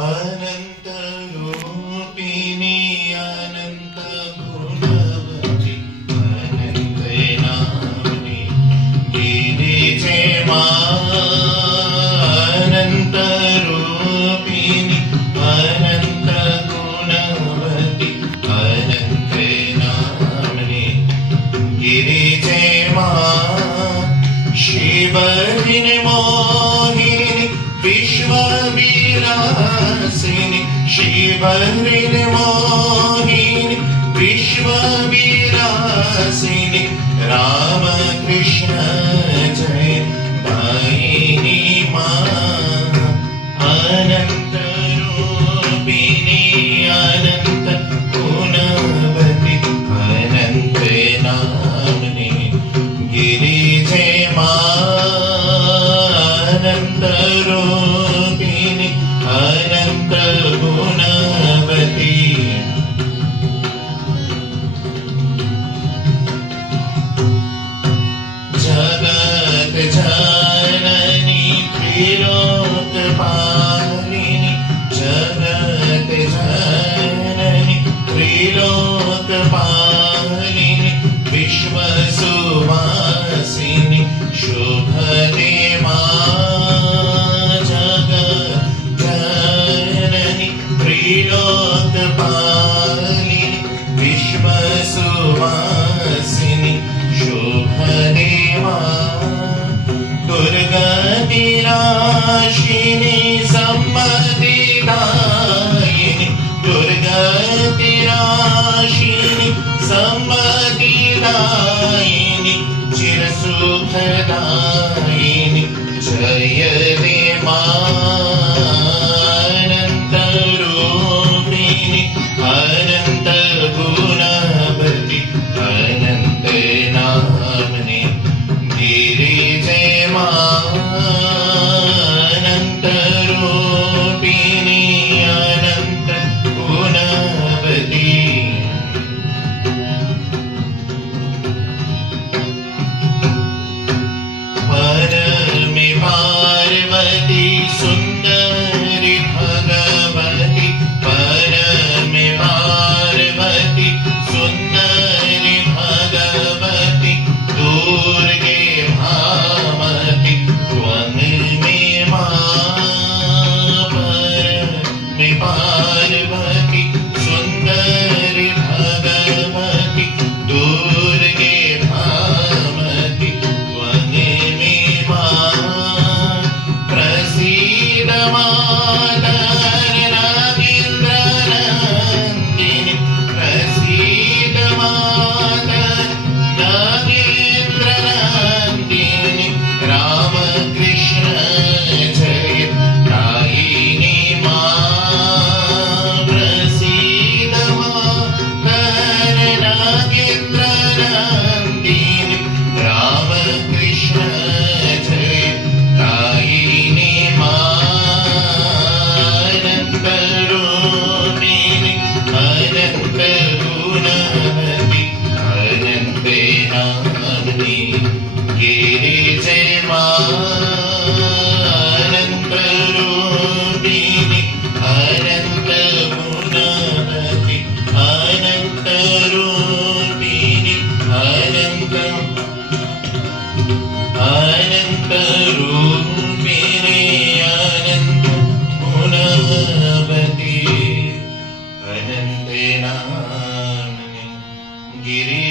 अनंत रूपिणी अनंत गुणवती अनंत नामनी गिरीजे अनंत रूपिणी अनंत गुणवती अनंत नामनी गिरीजे शिवरिणी मोहिनी विश्वविलासिनी शिवरिणी मोहिनी विश्वविलासिनी राम कृष्ण जय दायिनी अनंत रूपिणी अनंत गुणवती अनंत नामनी गिरिजे अनंत रूपिणी अनंत गुणवती जगत जननी त्रिलोकपालिनी जगत जननी त्रिलोकपालिनी विश्वसुवासिनी शुभदे जगज्जननी त्रिलोकपालिनी विश्वसुवासिनी शुभदे दुर्गतिनाशिनी सम्मतिदायिनी दुर्गतिनाशिनी सम्मतिदायिनी चिरसुखदायिनी जय दे अनंत रूपिणी अनंत गुणवती अनंत नामनी गिरिजे अनंत रूपिणी अनंत गुणवती परमे पार्वती सुंदरी भगवती परमे पार्वती सुंदरी भगवती दुर्गे भामती त्वं मे परमे पार्वती सुंदरी भगवती दुर्गे भामती त्वं मे प्रसीद मातर नागेन्द्रनन्दिनी प्रसीद मातर नागेन्द्रनन्दिनी रामकृष्ण जय दायिनी प्रसीद मातर नागेन्द्रनन्दिनी रामकृष्ण जय दायिनी अनंत रूपिणी अनंत गुणवती अनंत नामनी गिरिजे अनंत रूपिणी अनंत गुणवती अनंत रूपिणी अनंत रूपिणी अनंत गुणवती अनंत नामनी गिरि